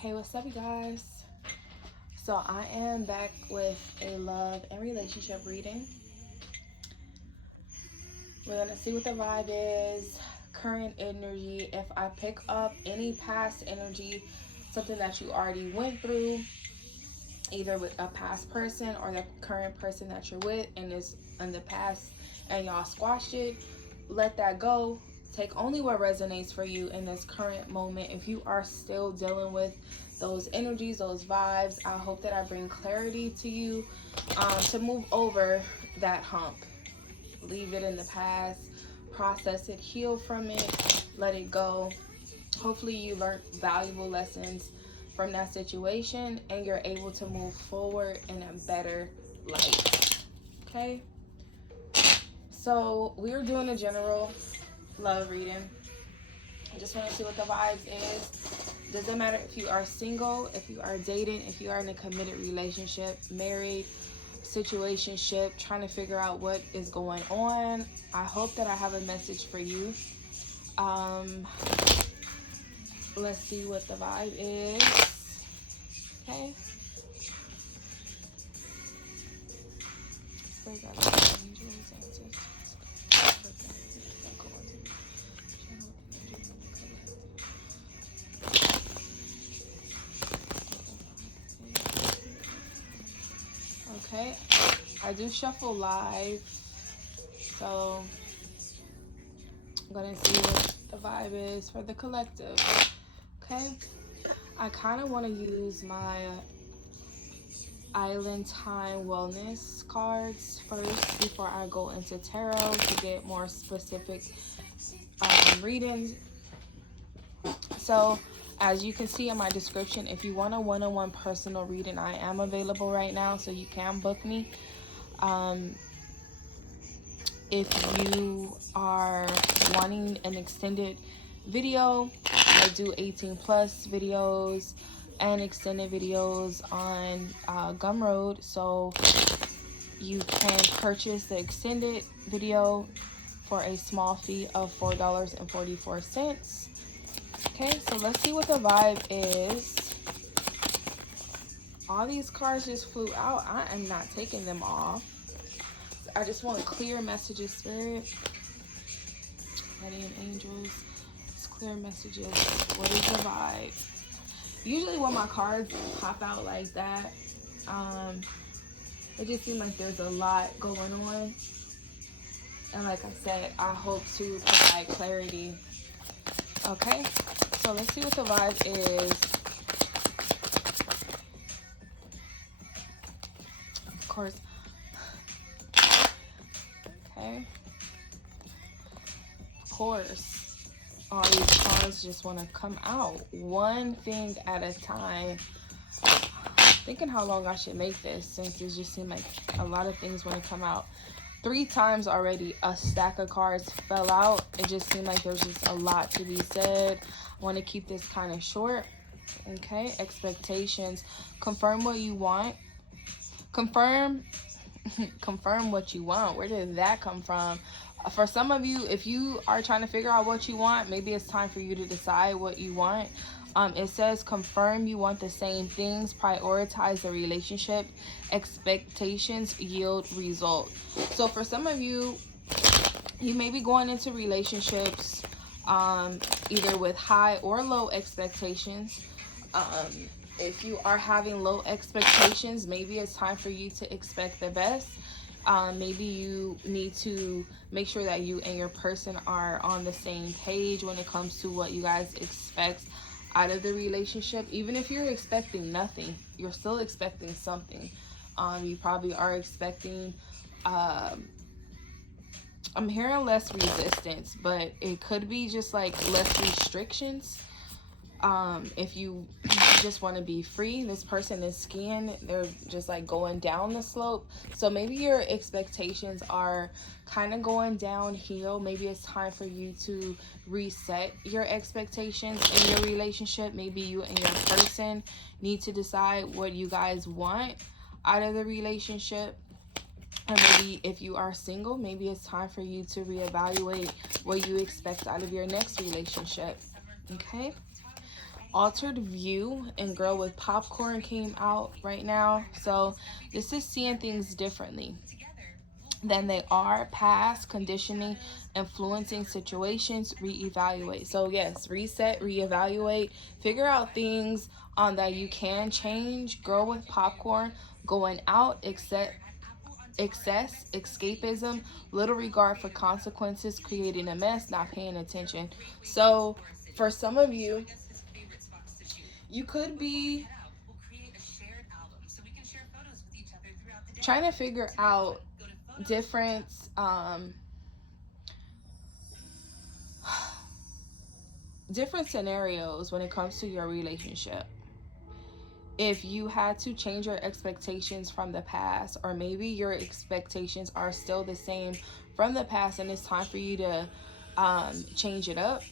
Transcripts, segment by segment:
Hey, what's up, you guys? So I am back with a love and relationship reading. We're gonna see what the vibe is, current energy. If I pick up any past energy, something that you already went through, either with a past person or the current person that you're with and is in the past and y'all squashed it, let that go. Take only what resonates for you in this current moment. If you are still dealing with those energies, those vibes, I hope that I bring clarity to you to move over that hump. Leave it in the past, process it, heal from it, let it go. Hopefully you learned valuable lessons from that situation and you're able to move forward in a better light. Okay? So we're doing a general love reading. I just want to see what the vibes is. Doesn't matter if you are single, if you are dating, if you are in a committed relationship, married, situationship, trying to figure out what is going on. I hope that I have a message for you. Let's see what the vibe is. Okay. Okay, I do shuffle live, so I'm gonna see what the vibe is for the collective. Okay, I kind of want to use my Island Time Wellness cards first before I go into tarot to get more specific readings. So as you can see in my description, if you want a one-on-one personal reading, I am available right now, so you can book me. If you are wanting an extended video, I do 18 plus videos and extended videos on Gumroad, so you can purchase the extended video for a small fee of $4.44. Okay, so let's see what the vibe is. All these cards just flew out. I am not taking them off. I just want clear messages, Spirit. Guardian angels. Just clear messages. What is the vibe? Usually when my cards pop out like that, it just seems like there's a lot going on. And like I said, I hope to provide clarity. Okay, so let's see what the vibe is. Of course. Okay. Of course. All these cards just want to come out one thing at a time. Thinking how long I should make this, since it just seemed like a lot of things want to come out. 3 times already a stack of cards fell out. It just seemed like there's just a lot to be said. I want to keep this kind of short. Okay, expectations. Confirm what you want. Confirm what you want. Where did that come from? For some of you, if you are trying to figure out what you want, maybe it's time for you to decide what you want. It says confirm you want the same things, prioritize the relationship, expectations yield result. So for some of you, you may be going into relationships either with high or low expectations. If you are having low expectations, maybe it's time for you to expect the best. Maybe you need to make sure that you and your person are on the same page when it comes to what you guys expect out of the relationship. Even if you're expecting nothing, you're still expecting something. You probably are expecting I'm hearing less resistance, but it could be just like less restrictions. If you just want to be free, this person is skiing, they're just like going down the slope. So maybe your expectations are kind of going downhill. Maybe it's time for you to reset your expectations in your relationship. Maybe you and your person need to decide what you guys want out of the relationship. Or maybe if you are single, maybe it's time for you to reevaluate what you expect out of your next relationship. Okay? Altered View and Girl with Popcorn came out right now. So this is seeing things differently than they are, past conditioning, influencing situations, reevaluate. So yes, reset, reevaluate, figure out things that you can change. Girl with Popcorn, going out, excess, escapism, little regard for consequences, creating a mess, not paying attention. So for some of you, you could be trying to figure out different different scenarios when it comes to your relationship. If you had to change your expectations from the past, or maybe your expectations are still the same from the past and it's time for you to change it up.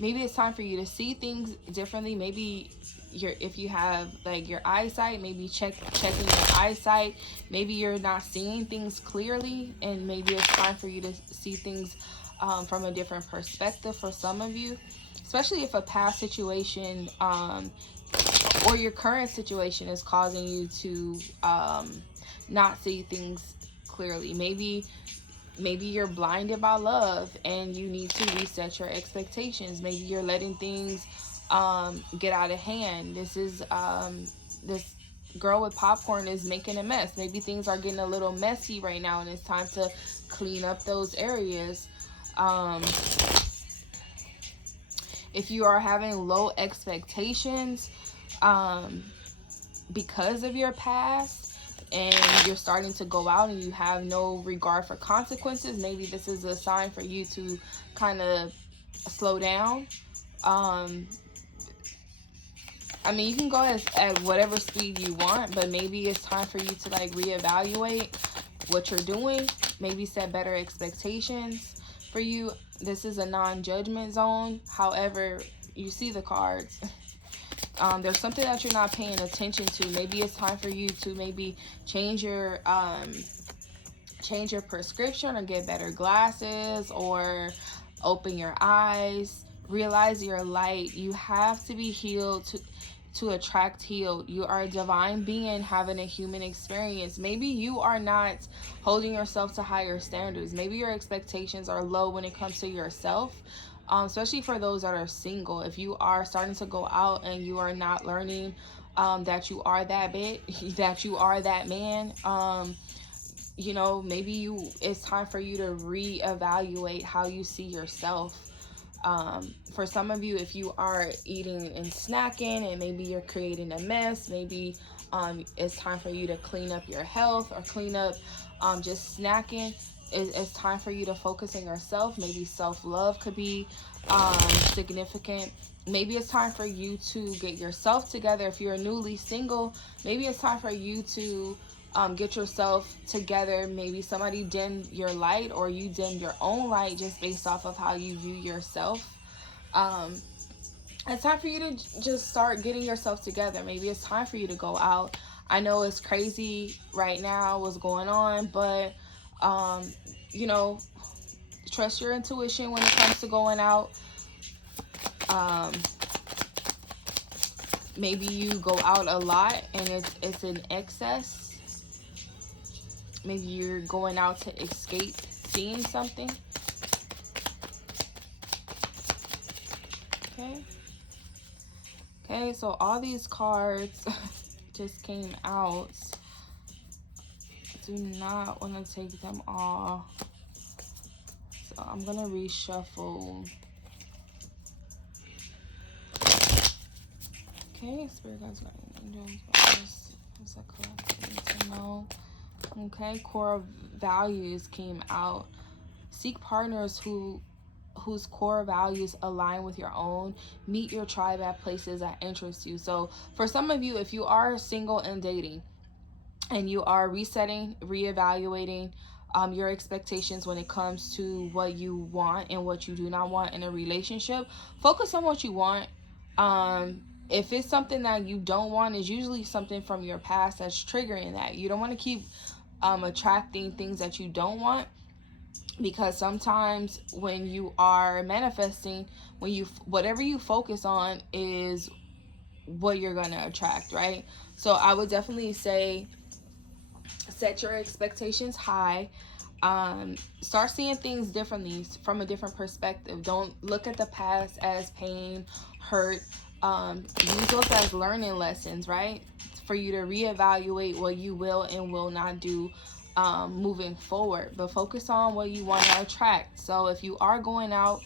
Maybe it's time for you to see things differently. Maybe if you have like your eyesight, maybe checking your eyesight. Maybe you're not seeing things clearly, and maybe it's time for you to see things from a different perspective for some of you, especially if a past situation or your current situation is causing you to not see things clearly. Maybe you're blinded by love and you need to reset your expectations. Maybe you're letting things get out of hand. This Girl with Popcorn is making a mess. Maybe things are getting a little messy right now and it's time to clean up those areas. If you are having low expectations because of your past, and you're starting to go out and you have no regard for consequences, maybe this is a sign for you to kind of slow down. I mean, you can go at whatever speed you want, but maybe it's time for you to like reevaluate what you're doing. Maybe set better expectations for you. This is a non-judgment zone. However, you see the cards. There's something that you're not paying attention to. Maybe it's time for you to maybe change your prescription, or get better glasses, or open your eyes. Realize your light. You have to be healed to attract healed. You are a divine being having a human experience. Maybe you are not holding yourself to higher standards. Maybe your expectations are low when it comes to yourself. Especially for those that are single. If you are starting to go out and you are not learning that you are that bitch, that you are that man, maybe it's time for you to reevaluate how you see yourself. For some of you, if you are eating and snacking and maybe you're creating a mess, maybe it's time for you to clean up your health, or clean up just snacking. It's time for you to focus on yourself. Maybe self-love could be significant. Maybe it's time for you to get yourself together. If you're newly single, maybe it's time for you to get yourself together. Maybe somebody dimmed your light, or you dimmed your own light just based off of how you view yourself. It's time for you to just start getting yourself together. Maybe it's time for you to go out. I know it's crazy right now what's going on, but trust your intuition when it comes to going out. Maybe you go out a lot and it's in excess. Maybe you're going out to escape seeing something. Okay, so all these cards just came out. Do not want to take them all. So I'm going to reshuffle. Okay, Spirit Guides, Angels, what's that correct? Need to know. Okay, core values came out. Seek partners whose core values align with your own. Meet your tribe at places that interest you. So for some of you, if you are single and dating, and you are resetting, reevaluating your expectations when it comes to what you want and what you do not want in a relationship, focus on what you want. If it's something that you don't want, it's usually something from your past that's triggering that. You don't want to keep attracting things that you don't want. because sometimes when you are manifesting, when you whatever you focus on is what you're going to attract, right? So I would definitely say set your expectations high. Start seeing things differently, from a different perspective. Don't look at the past as pain, hurt. Use those as learning lessons, right? For you to reevaluate what you will and will not do moving forward. But focus on what you want to attract. So if you are going out,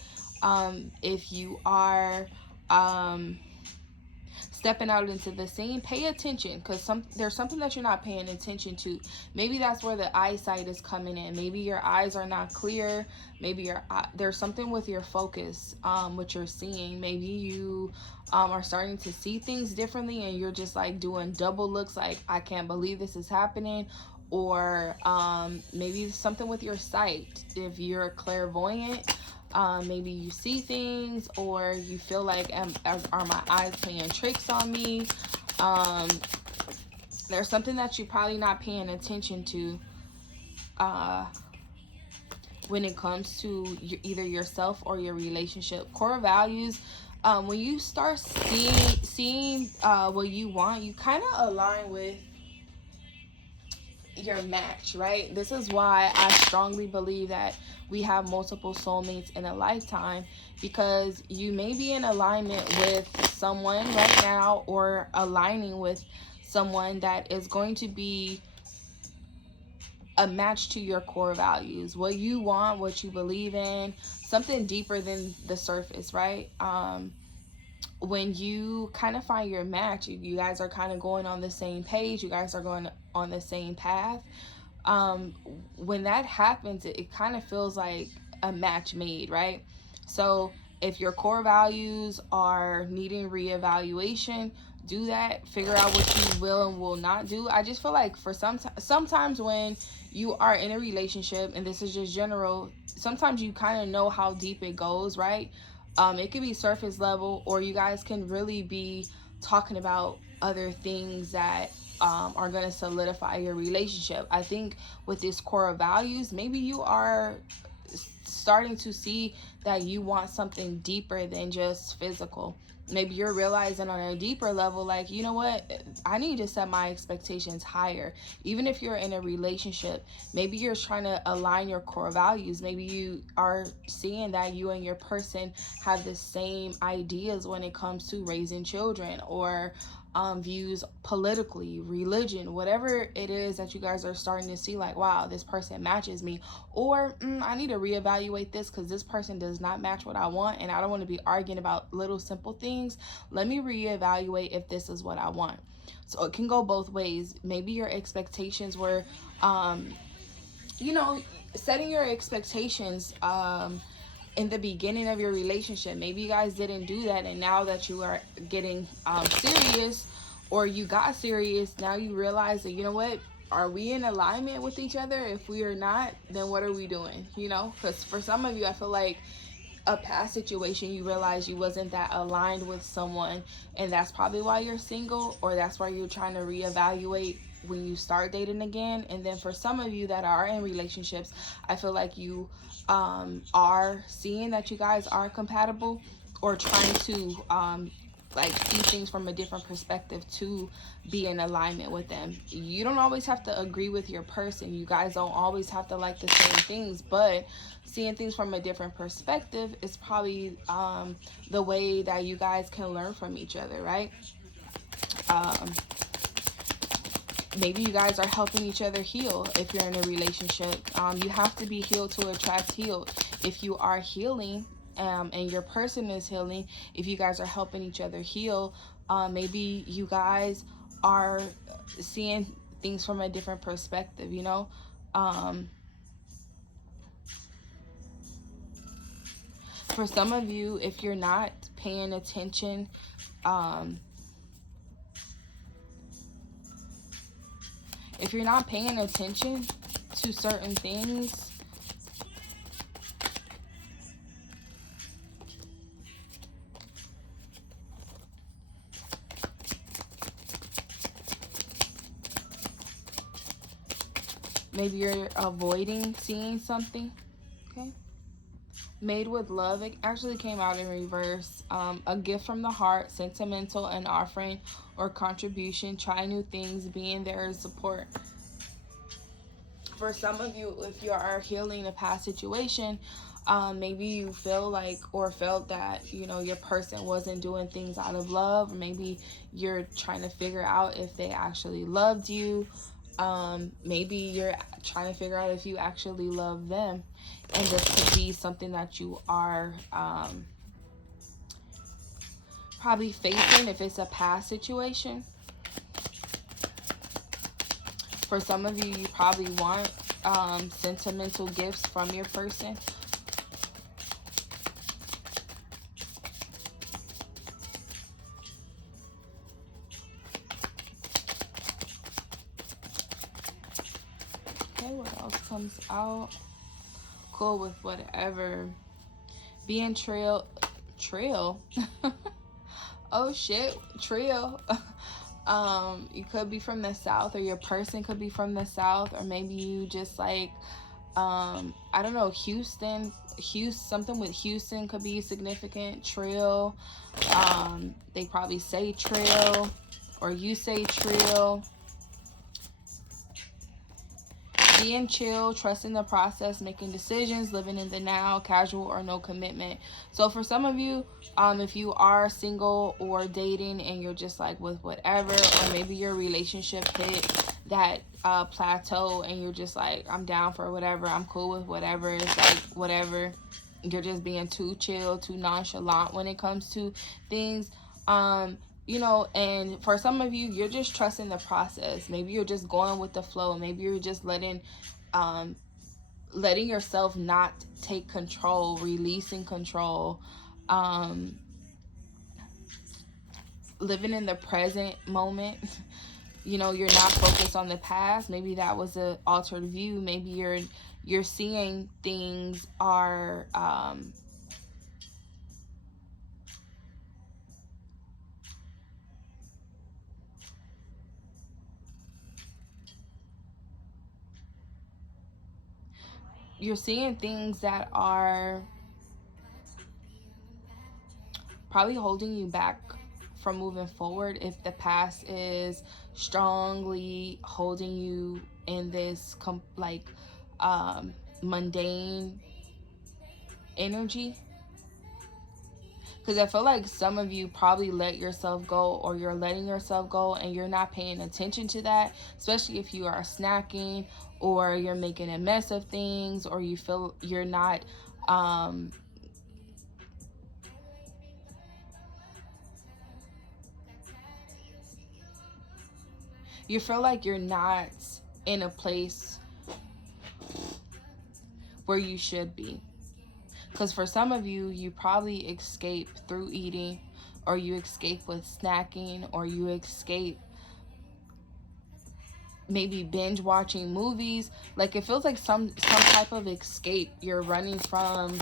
if you are stepping out into the scene, pay attention, because there's something that you're not paying attention to. Maybe that's where the eyesight is coming in. Maybe your eyes are not clear. Maybe there's something with your focus, what you're seeing. Maybe you are starting to see things differently, and you're just like doing double looks, like I can't believe this is happening. Or maybe something with your sight. If you're clairvoyant, maybe you see things, or you feel like, are my eyes playing tricks on me? There's something that you're probably not paying attention to when it comes to either yourself or your relationship. Core values. When you start seeing what you want, you kind of align with your match, right? This is why I strongly believe that we have multiple soulmates in a lifetime, because you may be in alignment with someone right now, or aligning with someone that is going to be a match to your core values, what you want, what you believe in, something deeper than the surface, right? When you kind of find your match, you guys are kind of going on the same page, you guys are going on the same path. When that happens, it kind of feels like a match made, right? So if your core values are needing reevaluation, do that. Figure out what you will and will not do. I just feel like for sometimes when you are in a relationship, and this is just general, sometimes you kind of know how deep it goes, right? It could be surface level, or you guys can really be talking about other things that are going to solidify your relationship. I think with this core of values, maybe you are starting to see that you want something deeper than just physical. Maybe you're realizing on a deeper level, like, you know what, I need to set my expectations higher. Even if you're in a relationship, maybe you're trying to align your core values. Maybe you are seeing that you and your person have the same ideas when it comes to raising children, or views politically, religion, whatever it is that you guys are starting to see, like, wow, this person matches me. Or I need to reevaluate this, because this person does not match what I want, and I don't want to be arguing about little simple things. Let me reevaluate if this is what I want. So it can go both ways. Maybe your expectations were, you know, setting your expectations in the beginning of your relationship. Maybe you guys didn't do that, and now that you are getting serious, or you got serious, now you realize that, you know what, are we in alignment with each other? If we are not, then what are we doing? You know, because for some of you, I feel like a past situation, you realize you wasn't that aligned with someone, and that's probably why you're single, or that's why you're trying to reevaluate when you start dating again. And then for some of you that are in relationships, I feel like you are seeing that you guys are compatible, or trying to like see things from a different perspective to be in alignment with them. You don't always have to agree with your person. You guys don't always have to like the same things, but seeing things from a different perspective is probably the way that you guys can learn from each other, right? Maybe you guys are helping each other heal. If you're in a relationship, you have to be healed to attract healed. If you are healing, and your person is healing, if you guys are helping each other heal, maybe you guys are seeing things from a different perspective, you know? For some of you, if you're not paying attention, if you're not paying attention to certain things, maybe you're avoiding seeing something. Okay. Made with love, it actually came out in reverse. A gift from the heart, sentimental, an offering or contribution. Try new things, being there in support. For some of you, if you are healing a past situation, maybe you feel like or felt that your person wasn't doing things out of love, or maybe you're trying to figure out if they actually loved you. Maybe you're trying to figure out if you actually love them, and this could be something that you are probably facing if it's a past situation. For some of you, you probably want sentimental gifts from your person. Okay, what else comes out? Cool with whatever. Being trail. Oh shit, trio. You could be from the South, or your person could be from the South, or maybe you just like, I don't know, Houston, something with Houston could be significant. Trill. They probably say trill, or you say trill. Being chill, trusting the process, making decisions, living in the now, casual or no commitment. So for some of you, if you are single or dating and you're just like with whatever, or maybe your relationship hit that plateau and you're just like, I'm down for whatever, I'm cool with whatever, it's like whatever. You're just being too chill, too nonchalant when it comes to things. And for some of you, you're just trusting the process. Maybe you're just going with the flow. Maybe you're just letting yourself not take control, releasing control, living in the present moment. You're not focused on the past. Maybe that was an altered view. Maybe you're seeing things are you're seeing things that are probably holding you back from moving forward. If the past is strongly holding you in this mundane energy, because I feel like some of you probably let yourself go, or you're letting yourself go and you're not paying attention to that, especially if you are snacking, or you're making a mess of things, or you feel you're not you feel like you're not in a place where you should be. Because for some of you, you probably escape through eating, or you escape with snacking, or you escape maybe binge watching movies. Like, it feels like some type of escape. You're running from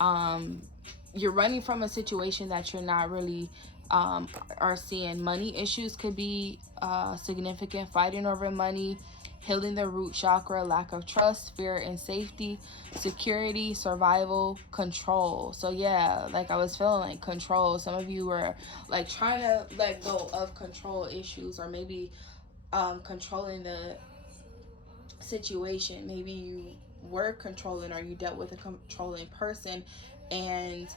a situation that you're not really are seeing. Money issues could be significant. Fighting over money, healing the root chakra, lack of trust, fear and safety, security, survival, control. So yeah, like I was feeling like control. Some of you were like trying to let go of control issues, or maybe controlling the situation. Maybe you were controlling, or you dealt with a controlling person, and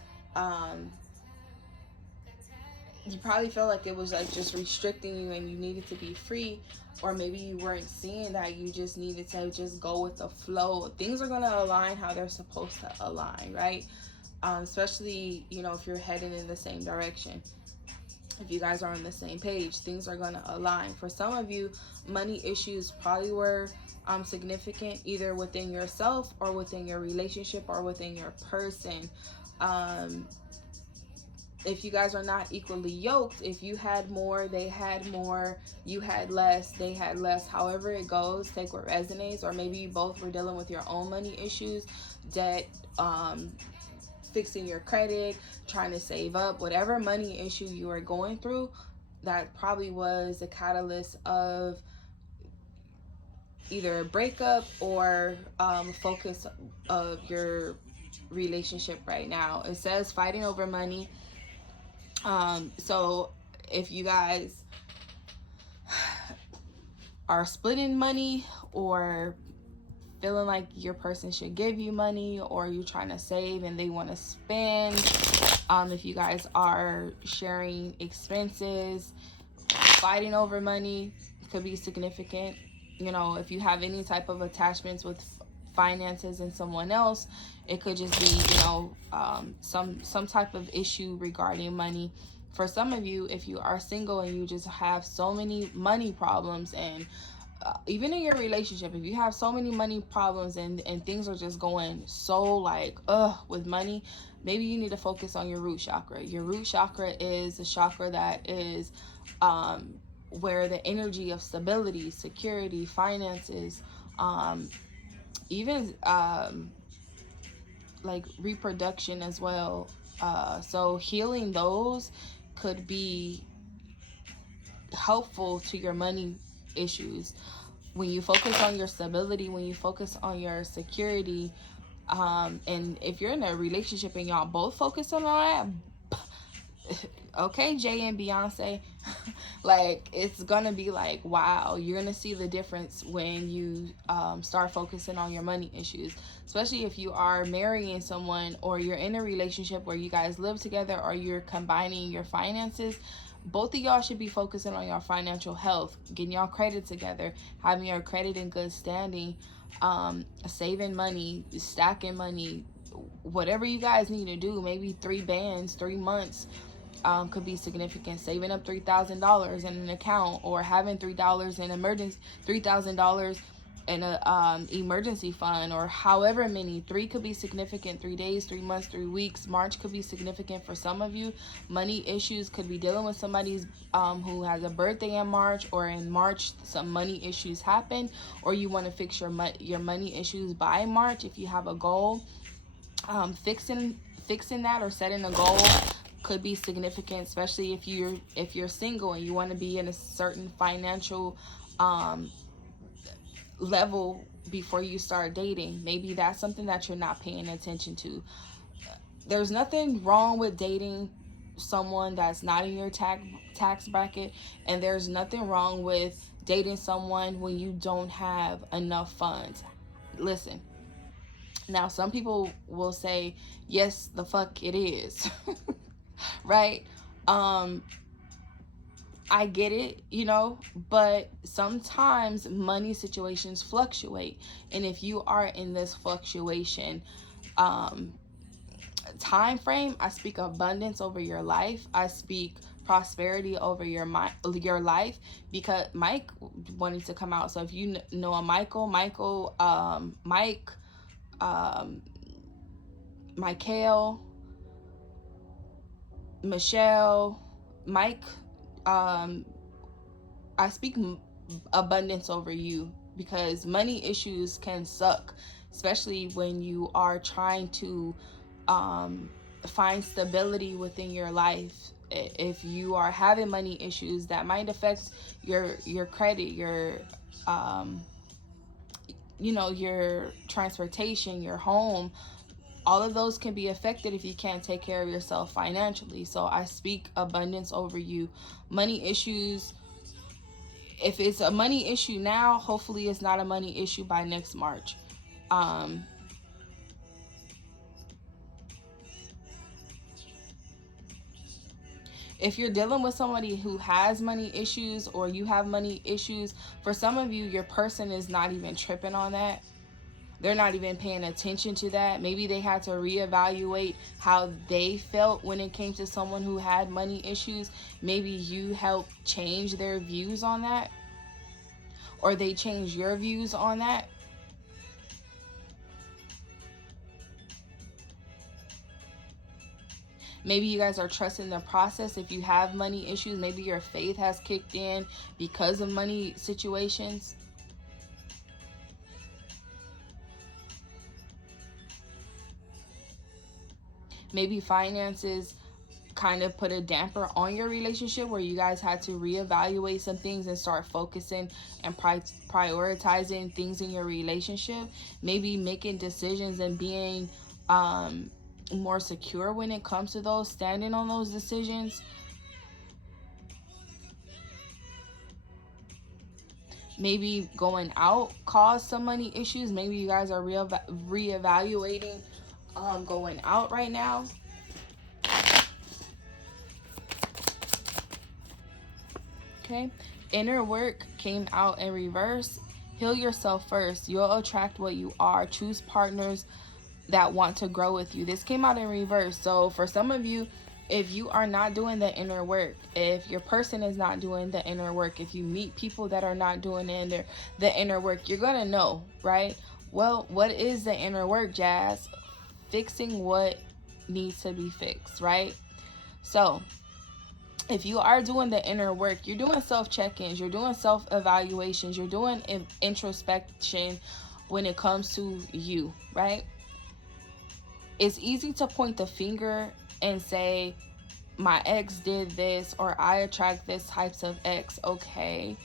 you probably felt like it was like just restricting you and you needed to be free. Or maybe you weren't seeing that you just needed to just go with the flow. Things are going to align how they're supposed to align, right? Especially if you're heading in the same direction. If you guys are on the same page, things are going to align. For some of you, money issues probably were significant, either within yourself or within your relationship or within your person. If you guys are not equally yoked, if you had more, they had more, you had less, they had less, however it goes, take what resonates. Or maybe you both were dealing with your own money issues, debt, fixing your credit, trying to save up, whatever money issue you are going through, that probably was the catalyst of either a breakup or focus of your relationship right now. It says fighting over money. So if you guys are splitting money, or feeling like your person should give you money, or you're trying to save and they want to spend, if you guys are sharing expenses, fighting over money could be significant. You know, if you have any type of attachments with finances and someone else, it could just be, you know, some type of issue regarding money. For some of you, if you are single and you just have so many money problems, and even in your relationship, if you have so many money problems and things are just going so like with money, maybe you need to focus on your root chakra. Your root chakra is a chakra that is where the energy of stability, security, finances, even like reproduction as well. So healing those could be helpful to your money issues. When you focus on your stability, when you focus on your security, and if you're in a relationship and y'all both focus on all that, okay, Jay and Beyonce, like it's gonna be like, wow, you're gonna see the difference when you start focusing on your money issues. Especially if you are marrying someone, or you're in a relationship where you guys live together, or you're combining your finances. Both of y'all should be focusing on your financial health, getting y'all credit together, having your credit in good standing, saving money, stacking money, whatever you guys need to do. Maybe 3 bands, 3 months could be significant. Saving up $3,000 in an account, or having $3 in emergency, $3,000 in a emergency fund, or however many. 3 could be significant. 3 days, 3 months, 3 weeks. March could be significant for some of you. Money issues could be dealing with somebody's who has a birthday in March, or in March some money issues happen, or you want to fix your money issues by March. If you have a goal, fixing that or setting a goal could be significant, especially if you're single and you want to be in a certain financial level before you start dating. Maybe that's something that you're not paying attention to. There's nothing wrong with dating someone that's not in your tax bracket, and there's nothing wrong with dating someone when you don't have enough funds. Listen, now some people will say, yes, the fuck it is. Right? I get it, you know, but sometimes money situations fluctuate. And if you are in this fluctuation time frame, I speak abundance over your life. I speak prosperity over your life, because Mike wanted to come out. So if you know a Mike, Michael, Michelle, Mike, I speak abundance over you, because money issues can suck, especially when you are trying to find stability within your life. If you are having money issues, that might affect your credit, your you know, your transportation, your home. All of those can be affected if you can't take care of yourself financially. So I speak abundance over you. Money issues, if it's a money issue now, hopefully it's not a money issue by next March. If you're dealing with somebody who has money issues, or you have money issues, for some of you, your person is not even tripping on that. They're not even paying attention to that. Maybe they had to reevaluate how they felt when it came to someone who had money issues. Maybe you helped change their views on that, or they changed your views on that. Maybe you guys are trusting the process. If you have money issues, maybe your faith has kicked in because of money situations. Maybe finances kind of put a damper on your relationship, where you guys had to reevaluate some things and start focusing and prioritizing things in your relationship. Maybe making decisions and being more secure when it comes to those, standing on those decisions. Maybe going out caused some money issues. Maybe you guys are reevaluating going out right now. Okay, inner work came out in reverse. Heal yourself first. You'll attract what you are. Choose partners that want to grow with you. This came out in reverse. So for some of you, if you are not doing the inner work, if your person is not doing the inner work, if you meet people that are not doing the inner work, you're gonna know, right? Well, what is the inner work, Jazz? Fixing what needs to be fixed, right? So if you are doing the inner work, you're doing self-check-ins, you're doing self-evaluations, you're doing introspection when it comes to you, right? It's easy to point the finger and say, my ex did this, or I attract this types of ex. Okay,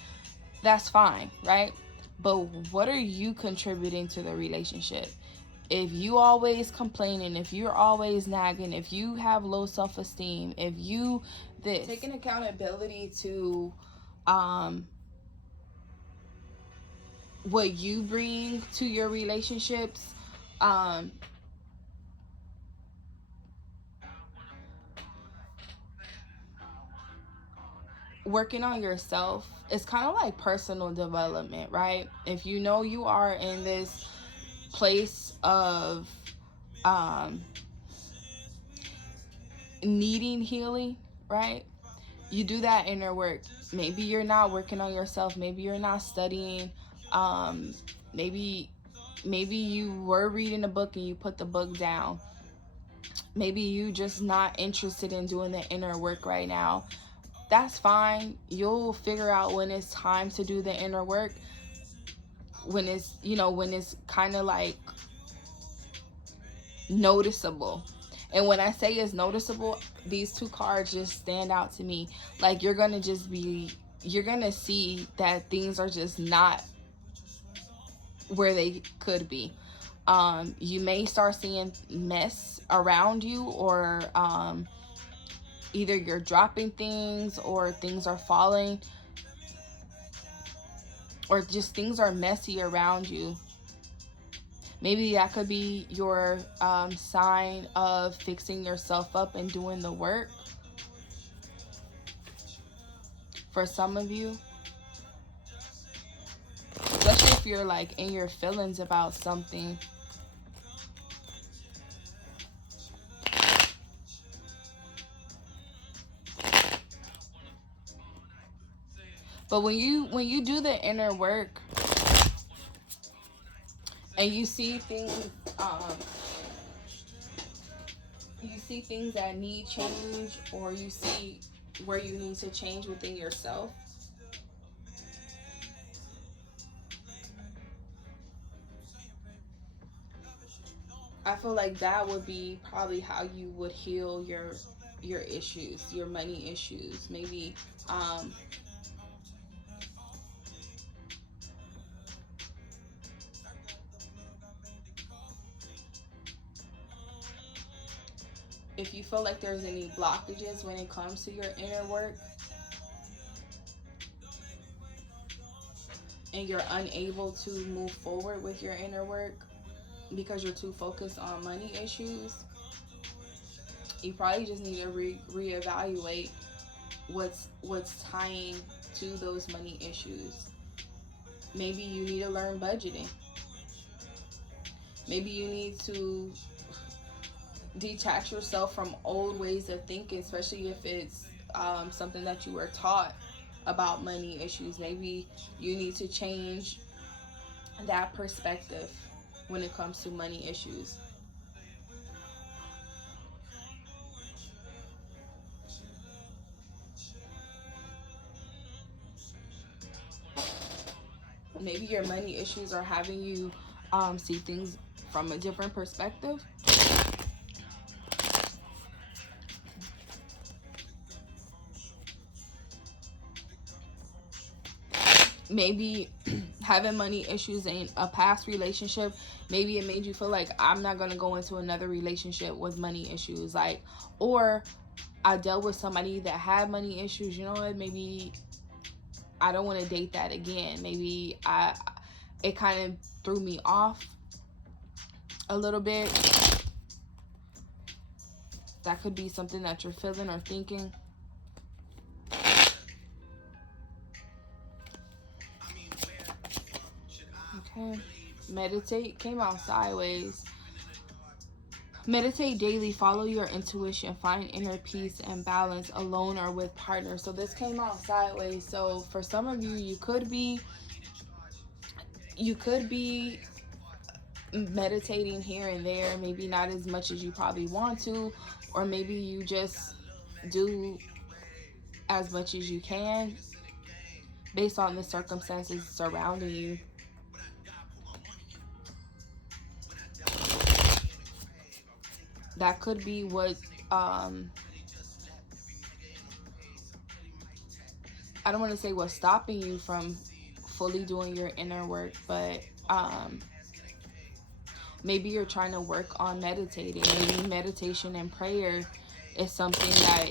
that's fine, right? But what are you contributing to the relationship? If you always complaining, if you're always nagging, if you have low self-esteem, if you this, taking accountability to what you bring to your relationships, working on yourself. It's kind of like personal development, right? If you know you are in this place of needing healing, right? You do that inner work. Maybe you're not working on yourself. Maybe you're not studying. Maybe you were reading a book and you put the book down. Maybe you just not interested in doing the inner work right now. That's fine. You'll figure out when it's time to do the inner work. When it's, when it's kind of like noticeable. And when I say it's noticeable, these two cards just stand out to me. Like you're gonna see that things are just not where they could be. You may start seeing mess around you, or either you're dropping things, or things are falling, or just things are messy around you. Maybe that could be your sign of fixing yourself up and doing the work. For some of you, especially if you're like in your feelings about something. But when you do the inner work and you see things, that need change, or you see where you need to change within yourself, I feel like that would be probably how you would heal your issues, your money issues. Maybe if you feel like there's any blockages when it comes to your inner work, and you're unable to move forward with your inner work because you're too focused on money issues, you probably just need to reevaluate what's tying to those money issues. Maybe you need to learn budgeting. Maybe you need to detach yourself from old ways of thinking, especially if it's something that you were taught about money issues. Maybe you need to change that perspective when it comes to money issues. Maybe your money issues are having you see things from a different perspective. maybe having money issues in a past relationship, maybe it made you feel like I'm not going to go into another relationship with money issues. Like, or I dealt with somebody that had money issues. You know what? Maybe I don't want to date that again. Maybe it kind of threw me off a little bit. That could be something that you're feeling or thinking. Okay. Meditate came out sideways. Meditate daily, follow your intuition, find inner peace and balance alone or with partners. So this came out sideways. So for some of you, you could be meditating here and there, maybe not as much as you probably want to, or maybe you just do as much as you can based on the circumstances surrounding you. That could be what I don't want to say what's stopping you from fully doing your inner work, but maybe you're trying to work on meditating. Maybe meditation and prayer is something that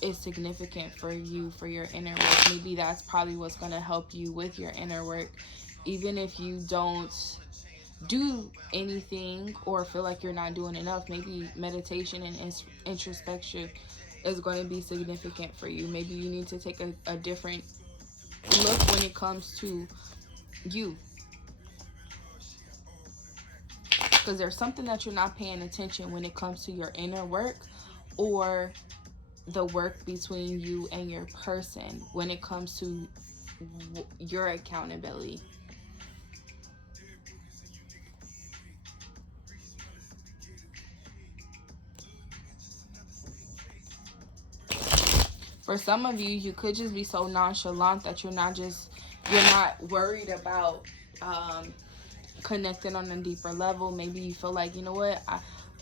is significant for you, for your inner work. Maybe that's probably what's going to help you with your inner work. Even if you don't do anything or feel like you're not doing enough, maybe meditation and introspection is going to be significant for you. Maybe you need to take a different look when it comes to you, because there's something that you're not paying attention when it comes to your inner work or the work between you and your person when it comes to your accountability. For some of you, you could just be so nonchalant that you're not worried about connecting on a deeper level. Maybe you feel like, you know what,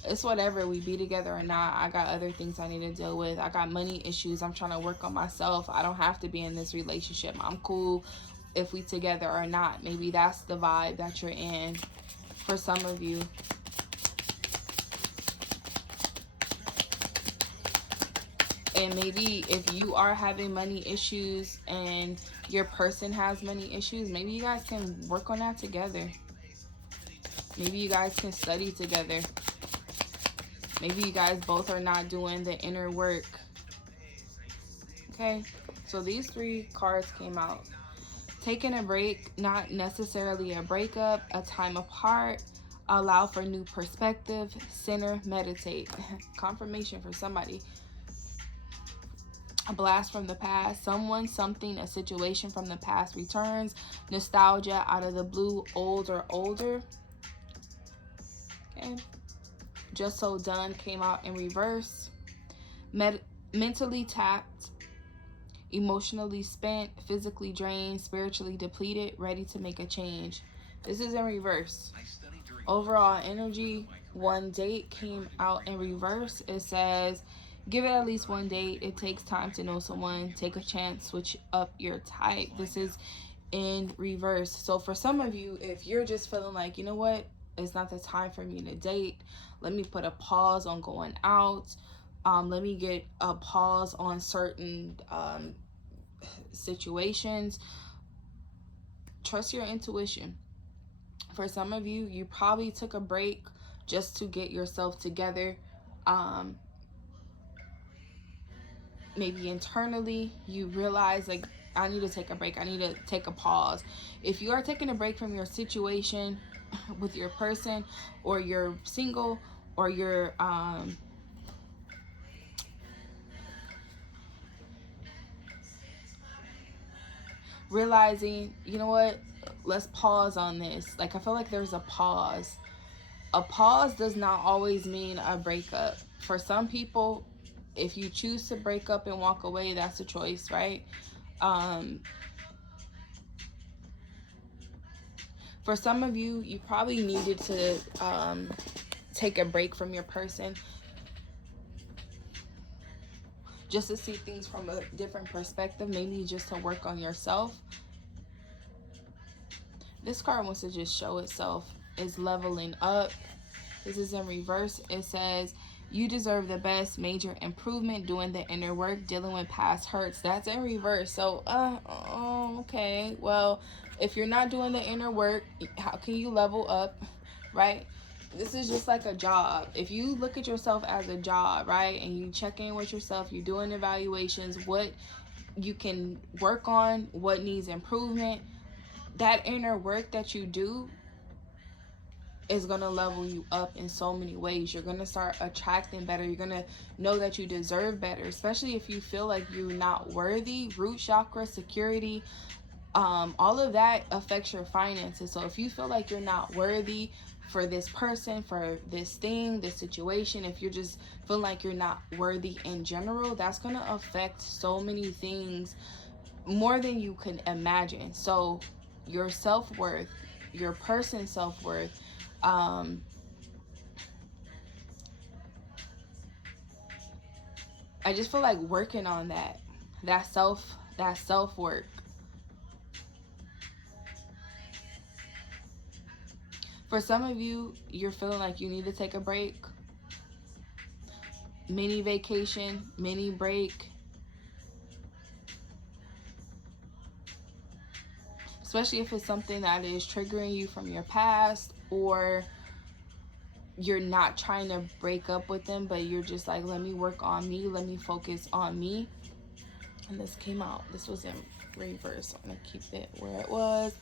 it's whatever, we be together or not. I got other things I need to deal with. I got money issues. I'm trying to work on myself. I don't have to be in this relationship. I'm cool if we together or not. Maybe that's the vibe that you're in for some of you. And maybe if you are having money issues and your person has money issues, maybe you guys can work on that together. Maybe you guys can study together. Maybe you guys both are not doing the inner work. Okay, so these 3 cards came out. Taking a break, not necessarily a breakup, a time apart, allow for new perspective, center, meditate. Confirmation for somebody. A blast from the past, someone, something, a situation from the past returns. Nostalgia, out of the blue, old or older. Okay. Just so done came out in reverse. Mentally tapped, emotionally spent, physically drained, spiritually depleted, ready to make a change. This is in reverse. Overall energy, 1 date came out in reverse. It says, give it at least 1 date. It takes time to know someone. Take a chance. Switch up your type. This is in reverse. So for some of you, if you're just feeling like, you know what, it's not the time for me to date. Let me put a pause on going out. Let me get a pause on certain situations. Trust your intuition. For some of you, you probably took a break just to get yourself together. Maybe internally you realize, like, I need to take a break. I need to take a pause. If you are taking a break from your situation with your person, or you're single, or you're realizing, you know what, let's pause on this. Like, I feel like there's a pause. A pause does not always mean a breakup. For some people, if you choose to break up and walk away, that's a choice, right? For some of you, you probably needed to take a break from your person just to see things from a different perspective, maybe just to work on yourself. This card wants to just show itself. It's leveling up. This is in reverse. It says, you deserve the best, major improvement, doing the inner work, dealing with past hurts. That's in reverse. So, okay. Well, if you're not doing the inner work, how can you level up, right? This is just like a job. If you look at yourself as a job, right, and you check in with yourself, you're doing evaluations, what you can work on, what needs improvement, that inner work that you do is going to level you up in so many ways. You're going to start attracting better. You're going to know that you deserve better, especially if you feel like you're not worthy. Root chakra, security, all of that affects your finances. So if you feel like you're not worthy for this person, for this thing, this situation, if you're just feeling like you're not worthy in general, that's going to affect so many things more than you can imagine. So your self-worth, your person's self-worth, I just feel like working on that self-work. For some of you, you're feeling like you need to take a break, mini vacation, mini break, especially if it's something that is triggering you from your past, or you're not trying to break up with them, but you're just like, let me work on me, let me focus on me. And this came out, this was in reverse. I'm gonna keep it where it was.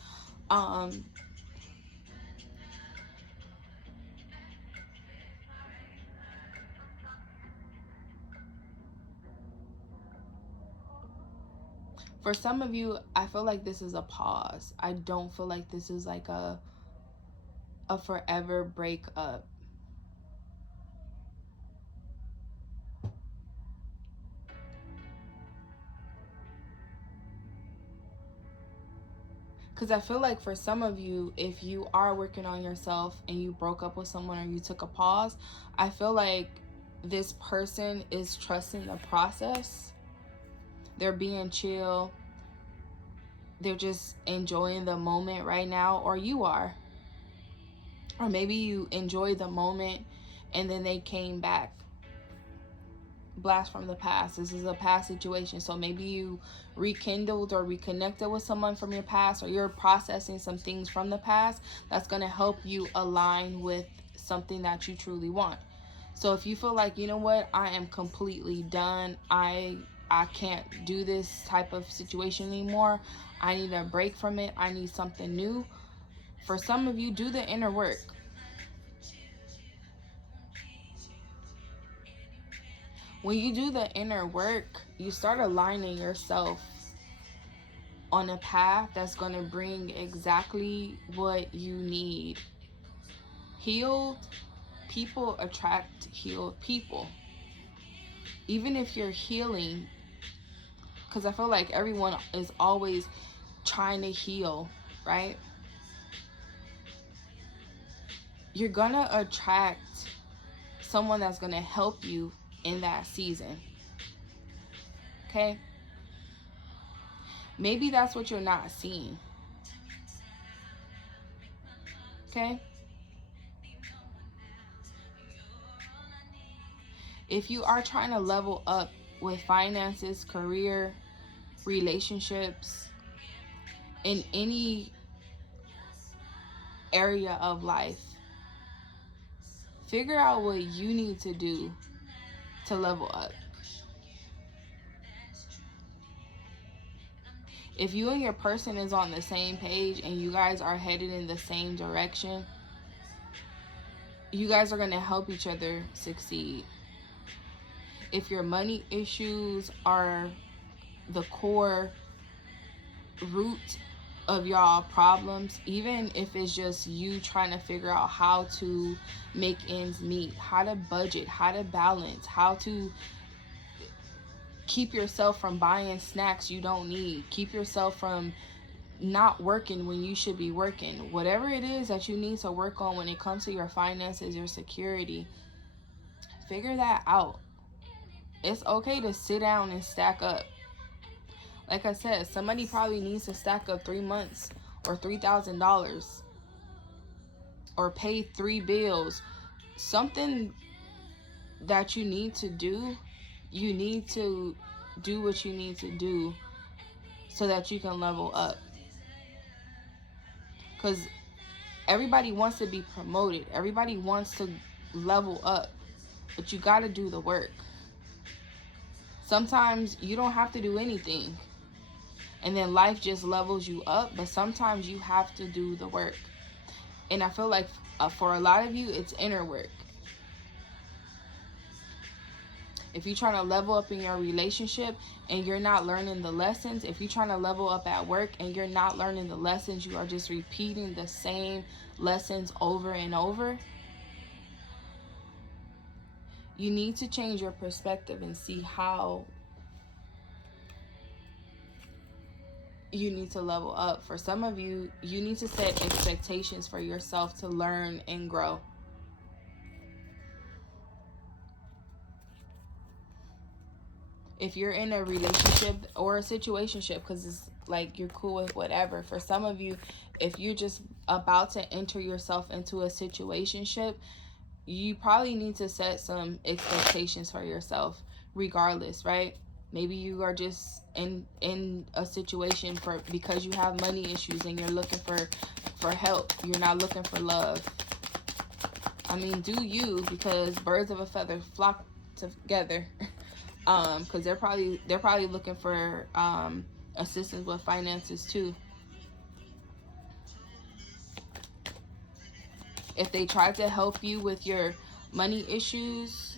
For some of you, I feel like this is a pause. I don't feel like this is like a forever breakup. Because I feel like for some of you, if you are working on yourself and you broke up with someone or you took a pause, I feel like this person is trusting the process. They're being chill. They're just enjoying the moment right now, or you are. Or maybe you enjoyed the moment and then they came back. Blast from the past. This is a past situation. So maybe you rekindled or reconnected with someone from your past, or you're processing some things from the past that's going to help you align with something that you truly want. So if you feel like, you know what, I am completely done, I can't do this type of situation anymore, I need a break from it, I need something new, for some of you, do the inner work. When you do the inner work, you start aligning yourself on a path that's going to bring exactly what you need. Healed people attract healed people. Even if you're healing, because I feel like everyone is always trying to heal, right? You're going to attract someone that's going to help you in that season. Okay? Maybe that's what you're not seeing. Okay? If you are trying to level up with finances, career, relationships, in any area of life, figure out what you need to do to level up. If you and your person is on the same page and you guys are headed in the same direction, you guys are going to help each other succeed. If your money issues are the core root of y'all problems, even if it's just you trying to figure out how to make ends meet, how to budget, how to balance, how to keep yourself from buying snacks you don't need, keep yourself from not working when you should be working, whatever it is that you need to work on when it comes to your finances, your security, figure that out. It's okay to sit down and stack up. Like I said, somebody probably needs to stack up 3 months or $3,000 or pay 3 bills. Something that you need to do, you need to do what you need to do so that you can level up. Because everybody wants to be promoted. Everybody wants to level up. But you got to do the work. Sometimes you don't have to do anything. And then life just levels you up. But sometimes you have to do the work. And I feel like for a lot of you, it's inner work. If you're trying to level up in your relationship and you're not learning the lessons, if you're trying to level up at work and you're not learning the lessons, you are just repeating the same lessons over and over, you need to change your perspective and see how you need to level up. For some of you, you need to set expectations for yourself to learn and grow. If you're in a relationship or a situationship, because it's like you're cool with whatever. For some of you, if you're just about to enter yourself into a situationship, you probably need to set some expectations for yourself regardless, right? Maybe you are just in a situation because you have money issues and you're looking for help. You're not looking for love. I mean, do you, because birds of a feather flock together. Because they're probably looking for assistance with finances too. If they try to help you with your money issues,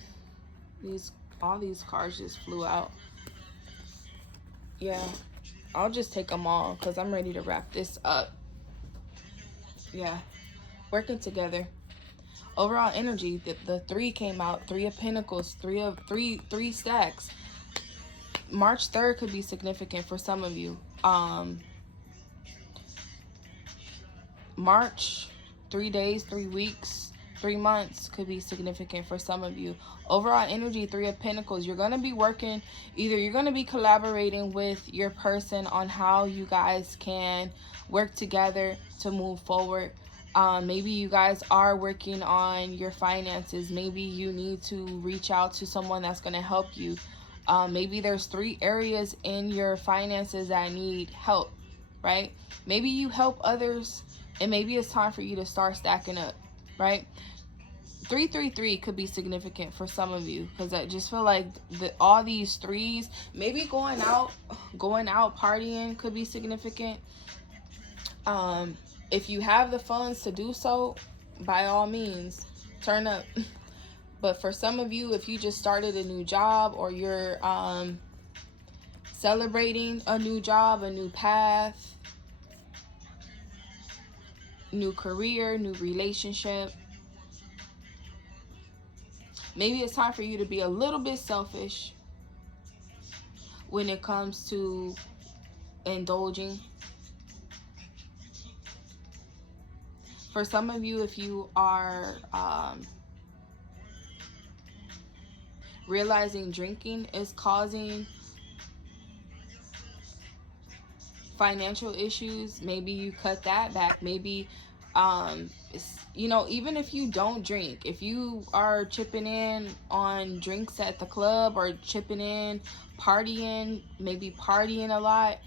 all these cards just flew out. Yeah, I'll just take them all because I'm ready to wrap this up. Yeah, working together. Overall energy, the 3 came out. 3 of Pentacles, three stacks. March 3rd could be significant for some of you. March, 3 days, 3 weeks, 3 months could be significant for some of you. Overall energy, 3 of Pentacles. You're going to be working, either you're going to be collaborating with your person on how you guys can work together to move forward. Maybe you guys are working on your finances. Maybe you need to reach out to someone that's going to help you. Maybe there's 3 areas in your finances that need help, right? Maybe you help others, and maybe it's time for you to start stacking up, right? 333 could be significant for some of you, because I just feel like all these 3s, maybe going out partying could be significant. If you have the funds to do so, by all means, turn up. But for some of you, if you just started a new job, or you're celebrating a new job, a new path, new career, new relationship, maybe it's time for you to be a little bit selfish when it comes to indulging. For some of you, if you are realizing drinking is causing financial issues, maybe you cut that back. Maybe you know, even if you don't drink, if you are chipping in on drinks at the club, or chipping in partying, maybe partying a lot,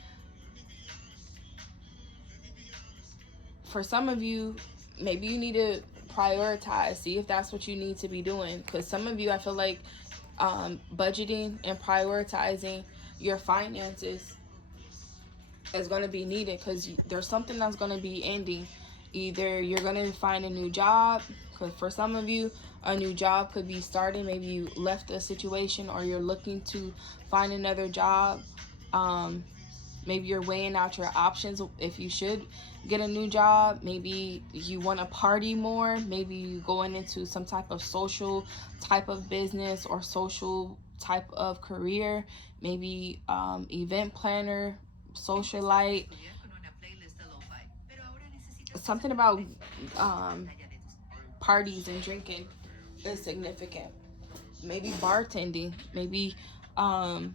for some of you, maybe you need to prioritize, see if that's what you need to be doing. Because some of you, I feel like budgeting and prioritizing your finances is going to be needed, because there's something that's going to be ending. Either you're going to find a new job, because for some of you, a new job could be starting. Maybe you left a situation, or you're looking to find another job. Maybe you're weighing out your options if you should get a new job. Maybe you want to party more. Maybe you going into some type of social type of business or social type of career. Maybe event planner, socialite. Something about parties and drinking is significant. maybe bartending, um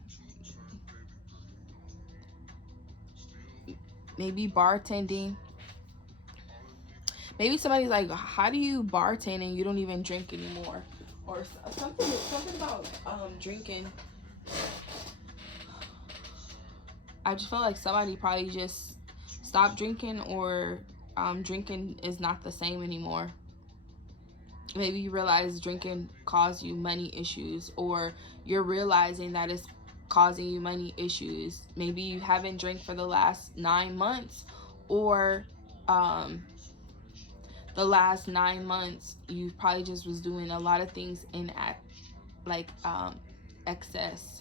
maybe bartending. Maybe somebody's like, how do you bartend and you don't even drink anymore? Or something about drinking. I just feel like somebody probably just stopped drinking, or drinking is not the same anymore. Maybe you realize drinking caused you money issues, or you're realizing that it's causing you money issues. Maybe you haven't drank for the last 9 months, or the last 9 months you probably just was doing a lot of things in excess.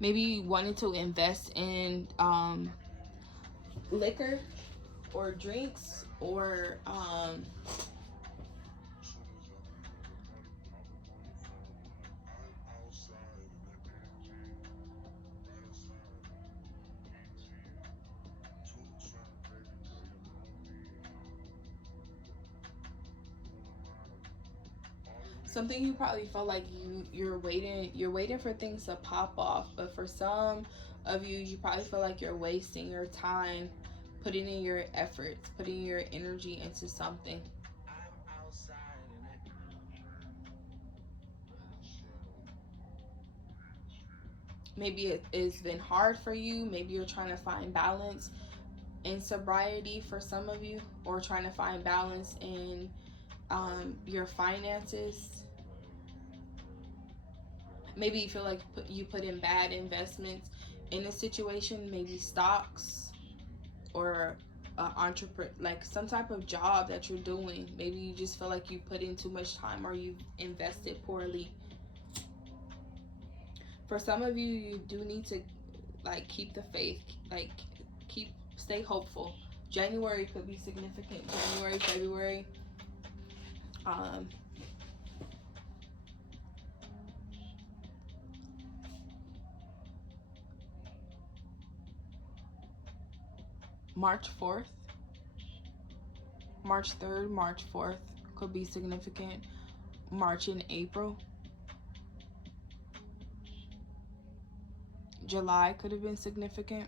Maybe you wanted to invest in liquor or drinks, or something you probably felt like you're waiting for things to pop off. But for some of you, you probably feel like you're wasting your time putting in your efforts, putting your energy into something. Maybe it's been hard for you. Maybe you're trying to find balance in sobriety for some of you, or trying to find balance in your finances. Maybe you feel like you put in bad investments in a situation, maybe stocks, or entrepreneur, like some type of job that you're doing. Maybe you just feel like you put in too much time, or you invested poorly. For some of you, you do need to like keep the faith, like stay hopeful. January could be significant. January, February. um March 4th, March 3rd, March 4th could be significant. March and April. July could have been significant.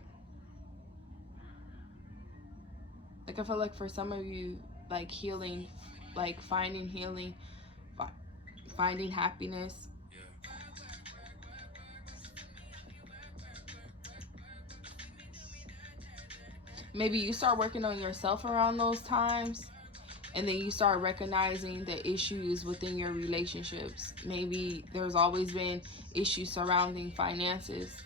Like, I feel like for some of you, like healing, like finding healing, finding happiness. Maybe you start working on yourself around those times, and then you start recognizing the issues within your relationships. Maybe there's always been issues surrounding finances.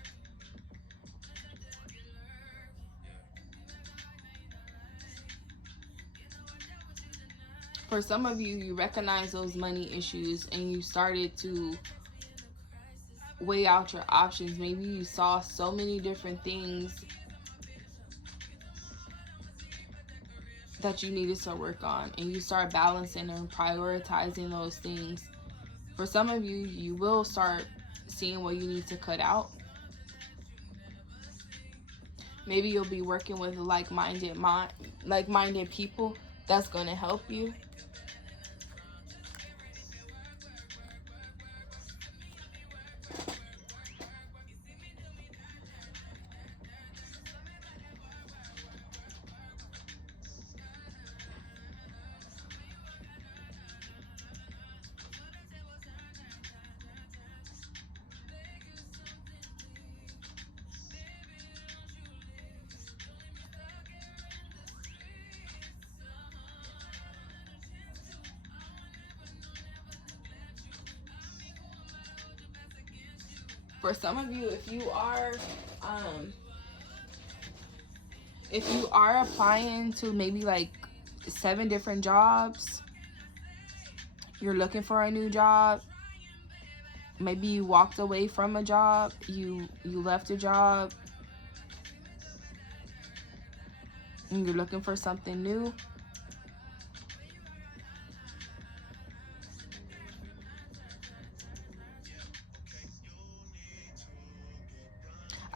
For some of you, you recognize those money issues and you started to weigh out your options. Maybe you saw so many different things that you needed to work on, and you start balancing and prioritizing those things. For some of you, you will start seeing what you need to cut out. Maybe you'll be working with like-minded people that's going to help you. For some of you, if you are applying to maybe like 7 different jobs, you're looking for a new job. Maybe you walked away from a job, you left a job, and you're looking for something new.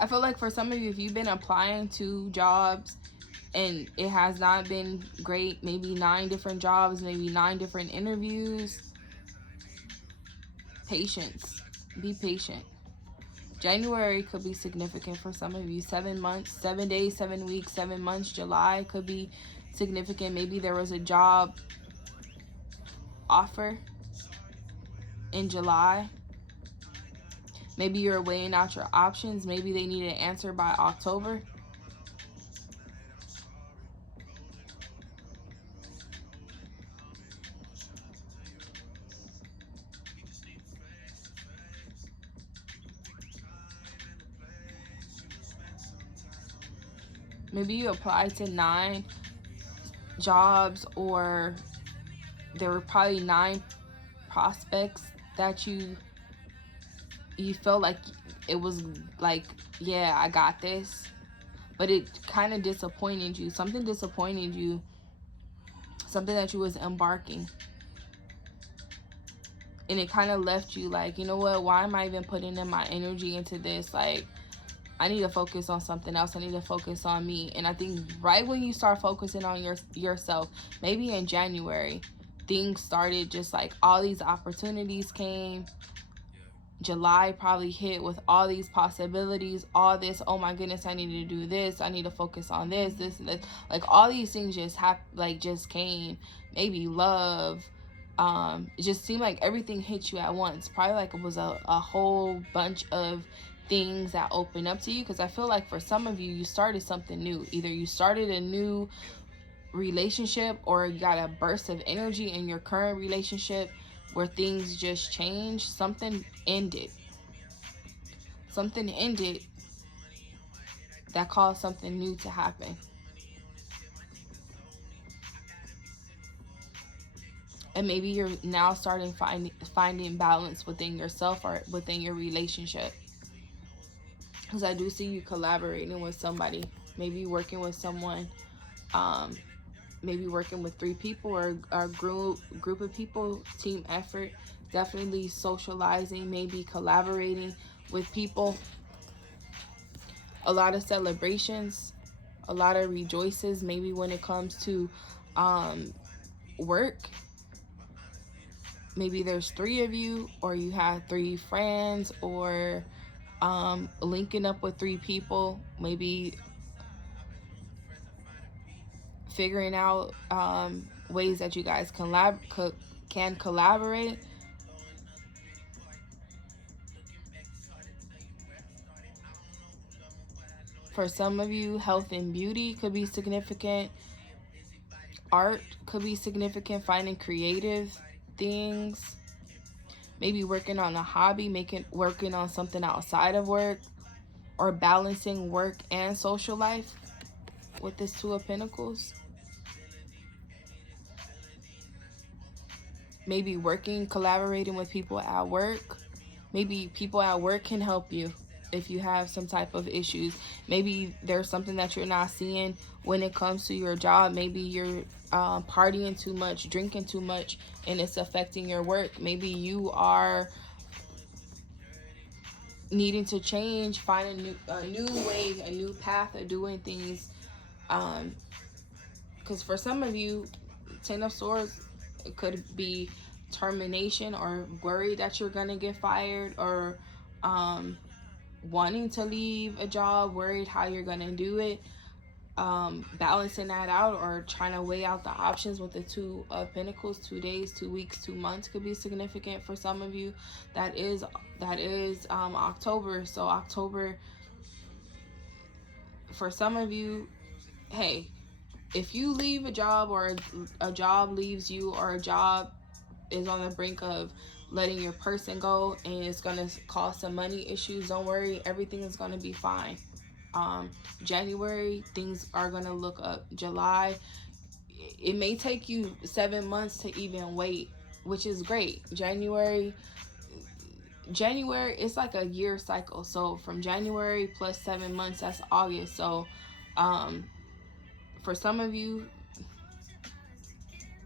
I feel like for some of you, if you've been applying to jobs and it has not been great, maybe 9 different jobs, maybe 9 different interviews, patience. Be patient. January could be significant for some of you. 7 months, 7 days, 7 weeks, 7 months. July could be significant. Maybe there was a job offer in July. Maybe you're weighing out your options. Maybe they need an answer by October. Maybe you applied to 9 jobs, or there were probably 9 prospects that you felt like it was like, yeah, I got this, but it kind of disappointed you. Something disappointed you, something that you was embarking, and it kind of left you like, you know what, why am I even putting in my energy into this? Like, I need to focus on something else. I need to focus on me. And I think right when you start focusing on yourself, maybe in January, things started, just like all these opportunities came. July probably hit with all these possibilities, all this, oh my goodness, I need to do this, I need to focus on this and this. Like all these things just came. Maybe love. It just seemed like everything hit you at once. Probably like it was a whole bunch of things that opened up to you, because I feel like for some of you, you started something new. Either you started a new relationship, or you got a burst of energy in your current relationship where things just changed. Something ended that caused something new to happen. And maybe you're now starting finding balance within yourself or within your relationship, because I do see you collaborating with somebody, maybe working with someone, maybe working with 3 people or a group of people, team effort. Definitely socializing, maybe collaborating with people. A lot of celebrations, a lot of rejoices, maybe when it comes to work. Maybe there's 3 of you, or you have 3 friends, or linking up with 3 people, maybe figuring out ways that you guys can collaborate. For some of you, health and beauty could be significant. Art could be significant. Finding creative things. Maybe working on a hobby, working on something outside of work, or balancing work and social life with this 2 of Pentacles. Maybe collaborating with people at work. Maybe people at work can help you if you have some type of issues. Maybe there's something that you're not seeing when it comes to your job. Maybe you're partying too much, drinking too much, and it's affecting your work. Maybe you are needing to change, find a new way, a new path of doing things. Because for some of you, 10 of Swords, it could be termination, or worried that you're gonna get fired, or wanting to leave a job, worried how you're gonna do it. Balancing that out, or trying to weigh out the options with the 2 of Pentacles. 2 days, 2 weeks, 2 months could be significant for some of you. That is October. So October, for some of you, hey, if you leave a job, or a job leaves you, or a job is on the brink of letting your person go, and it's going to cause some money issues, don't worry, everything is going to be fine. January, things are going to look up. July, it may take you 7 months to even wait, which is great. January, it's like a year cycle. So from January plus 7 months, that's August. So for some of you,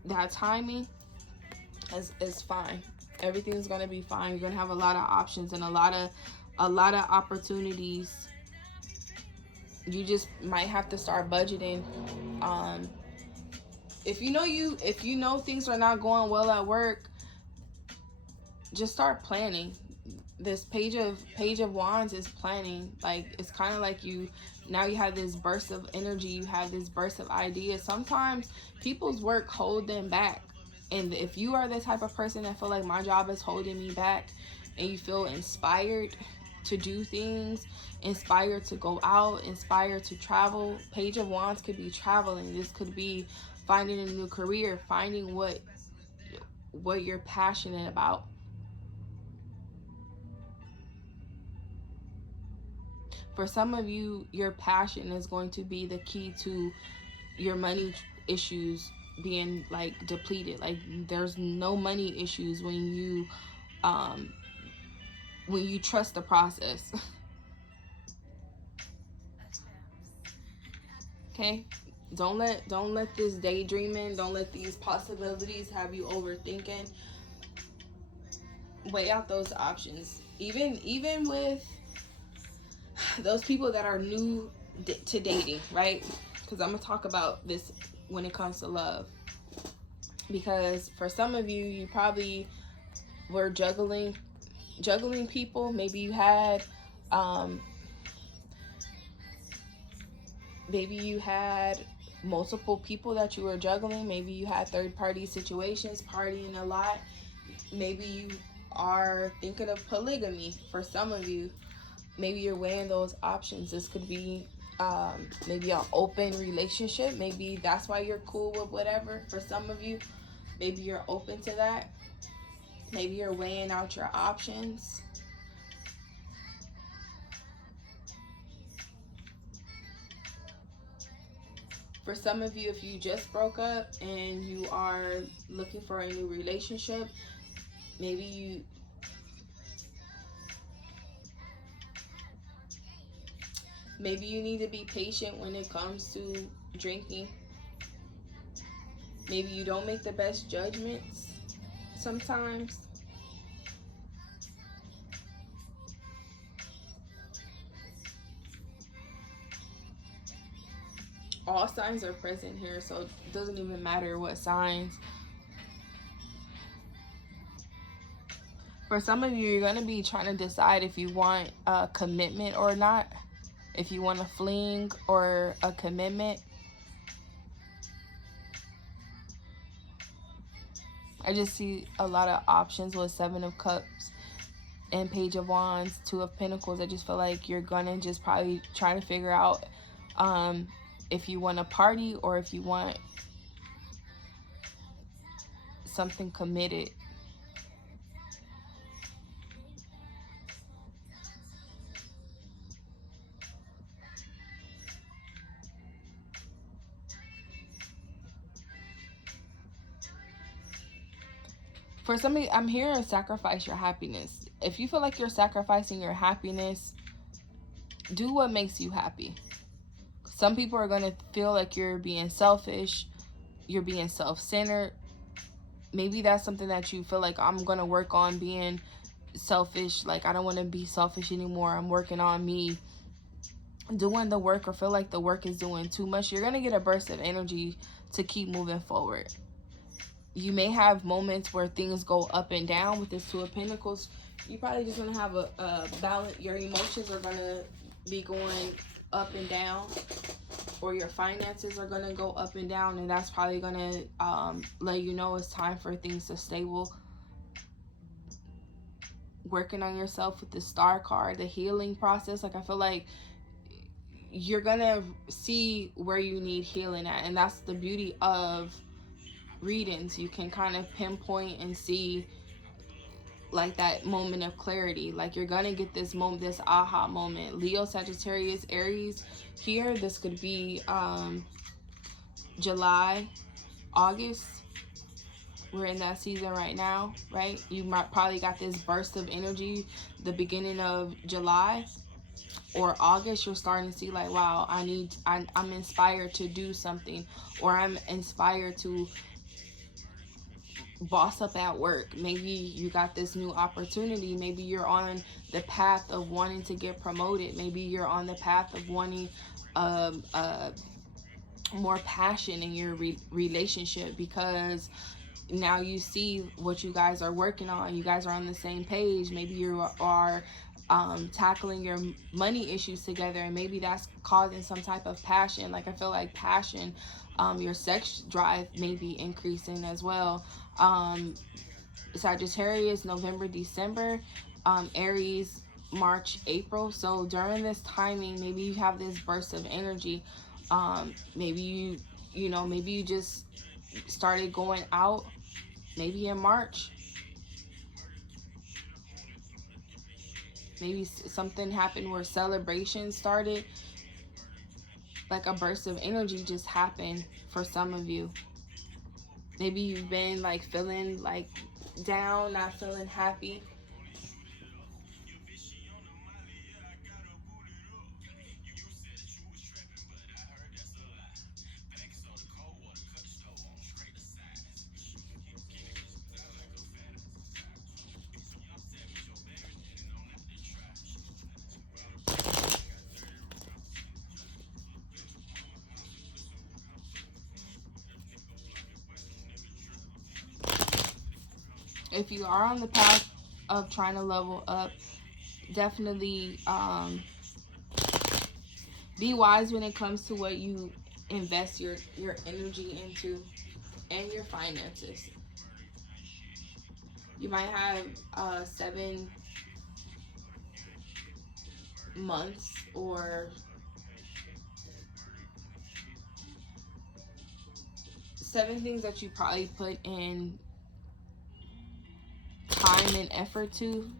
that timing is fine. Everything's going to be fine. You're going to have a lot of options and a lot of opportunities You just might have to start budgeting. um if you know things are not going well at work, just start planning. This page of wands is planning. Like, it's kind of like you now you have this burst of energy, you have this burst of ideas. Sometimes people's work hold them back, and if you are the type of person that feel like my job is holding me back, and you feel inspired to do things, inspired to go out, inspired to travel, page of wands could be traveling. This could be finding a new career, finding what you're passionate about. For some of you, your passion is going to be the key to your money issues being like depleted. Like, there's no money issues um when you trust the process. Okay? Don't let this daydreaming, don't let these possibilities have you overthinking. Weigh out those options. Even with those people that are new to dating, right? Because I'm gonna talk about this when it comes to love. Because for some of you, you probably were juggling people. Maybe you had multiple people that you were juggling. Maybe you had third-party situations, partying a lot. Maybe you are thinking of polygamy. For some of you, maybe you're weighing those options. This could be maybe an open relationship. Maybe that's why you're cool with whatever. For some of you, maybe you're open to that. Maybe you're weighing out your options. For some of you, if you just broke up and you are looking for a new relationship, maybe you need to be patient when it comes to drinking. Maybe you don't make the best judgments sometimes. All signs are present here, so it doesn't even matter what signs. For some of you, you're going to be trying to decide if you want a commitment or not. If you want a fling or a commitment. I just see a lot of options with Seven of Cups and Page of Wands, Two of Pentacles. I just feel like you're going to just probably try to figure out if you want a party or if you want something committed. For some of you, I'm hearing sacrifice your happiness. If you feel like you're sacrificing your happiness, do what makes you happy. Some people are going to feel like you're being selfish, you're being self-centered. Maybe that's something that you feel like, I'm going to work on being selfish. Like, I don't want to be selfish anymore. I'm working on me doing the work, or feel like the work is doing too much. You're going to get a burst of energy to keep moving forward. You may have moments where things go up and down with this Two of Pentacles. You probably just want to have a balance. Your emotions are going to be going up and down, or your finances are going to go up and down, and that's probably going to let you know it's time for things to stable. Working on yourself with the Star card, the healing process. Like, I feel like you're going to see where you need healing at, and that's the beauty of readings. You can kind of pinpoint and see like that moment of clarity. Like, you're gonna get this moment, this aha moment. Leo, Sagittarius, Aries here. This could be July, August. We're in that season right now, right? You might probably got this burst of energy the beginning of July or August. You're starting to see like, wow, I'm inspired to do something, or I'm inspired to boss up at work. Maybe you got this new opportunity. Maybe you're on the path of wanting to get promoted. Maybe you're on the path of wanting more passion in your relationship, because now you see what you guys are working on. You guys are on the same page. Maybe you are tackling your money issues together, and maybe that's causing some type of passion. Like, I feel like passion, your sex drive may be increasing as well. Sagittarius, November, December, Aries, March, April. So during this timing, maybe you have this burst of energy. Maybe maybe you just started going out maybe in March. Maybe something happened where celebration started. Like a burst of energy just happened for some of you. Maybe you've been like feeling like down, not feeling happy. If you are on the path of trying to level up, definitely be wise when it comes to what you invest your energy into and your finances. You might have 7 months or 7 things that you probably put in time and effort to.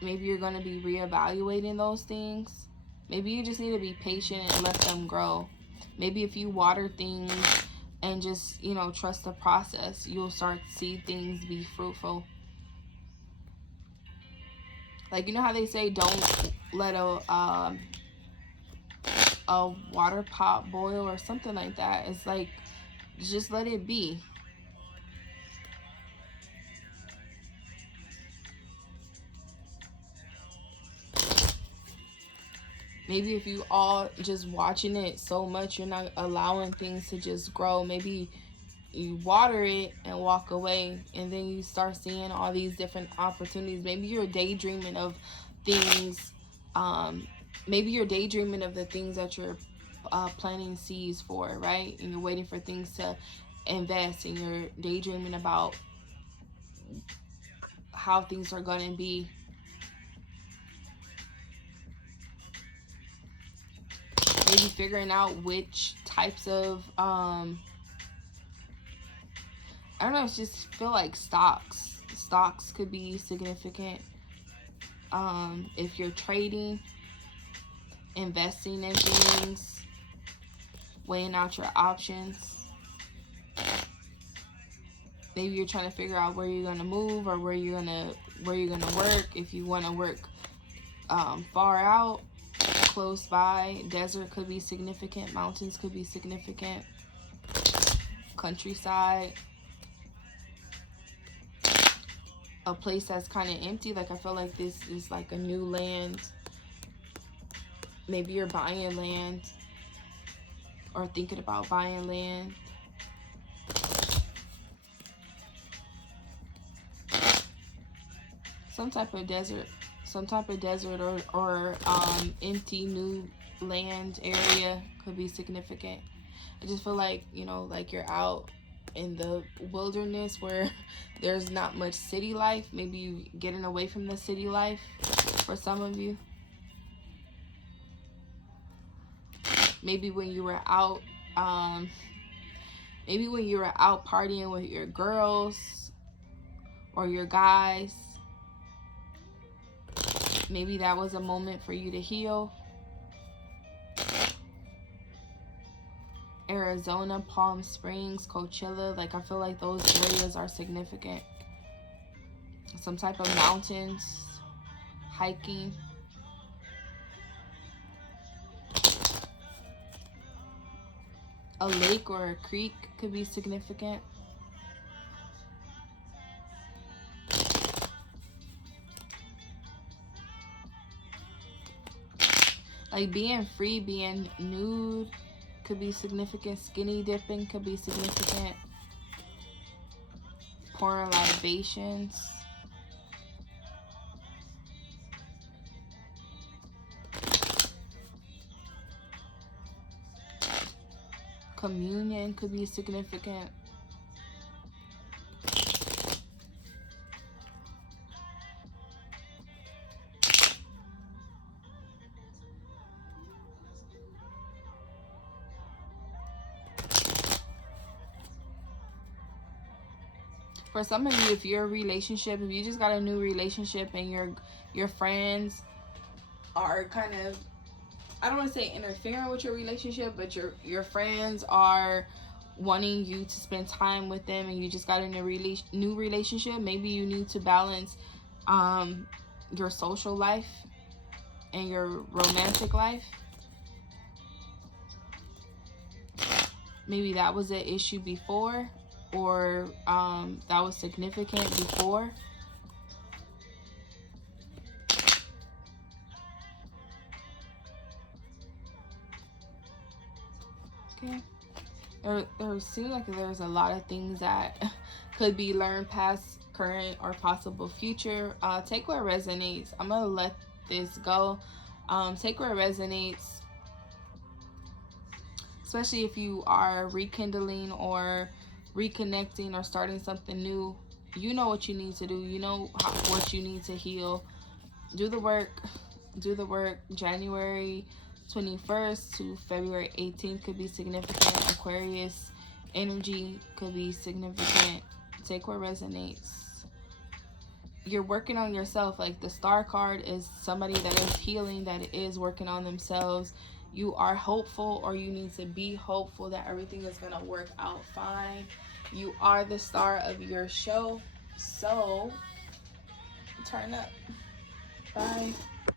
Maybe you're going to be reevaluating those things. Maybe you just need to be patient and let them grow. Maybe if you water things and just, trust the process, you'll start to see things be fruitful. Like, you know how they say don't let a water pot boil or something like that? It's like, just let it be. Maybe if you all just watching it so much, you're not allowing things to just grow. Maybe you water it and walk away, and then you start seeing all these different opportunities. Maybe you're daydreaming of things. Maybe you're daydreaming of the things that you're planting seeds for, right? And you're waiting for things to invest, and you're daydreaming about how things are going to be. Maybe figuring out which types of I don't know, just feel like stocks could be significant. If you're trading, investing in things, weighing out your options. Maybe you're trying to figure out where you're gonna move or where you're gonna work. If you want to work far out, close by, desert could be significant, mountains could be significant, countryside, a place that's kind of empty. Like, I feel like this is like a new land. Maybe you're buying land or thinking about buying land. Some type of desert or empty new land area could be significant. I just feel like, like you're out in the wilderness where there's not much city life. Maybe you getting away from the city life for some of you. Maybe when you were out partying with your girls or your guys, maybe that was a moment for you to heal. Arizona, Palm Springs, Coachella, like, I feel like those areas are significant. Some type of mountains, hiking. A lake or a creek could be significant. Like being free, being nude could be significant. Skinny dipping could be significant. Pouring libations. Communion could be significant. For some of you, if you're a relationship, if you just got a new relationship and your friends are kind of, I don't want to say interfering with your relationship, but your friends are wanting you to spend time with them, and you just got in a new relationship, maybe you need to balance your social life and your romantic life. Maybe that was an issue before, or that was significant before. Okay. There seems like there's a lot of things that could be learned, past, current, or possible future. Take what resonates. I'm gonna let this go. Take what resonates, especially if you are rekindling or reconnecting or starting something new. You know what you need to do. You know what you need to heal. Do the work. Do the work. January 21st to February 18th could be significant. Aquarius energy could be significant. Take what resonates. You're working on yourself. Like the star card is somebody that is healing, that is working on themselves. You are hopeful, or you need to be hopeful that everything is going to work out fine. You are the star of your show. So turn up. Bye.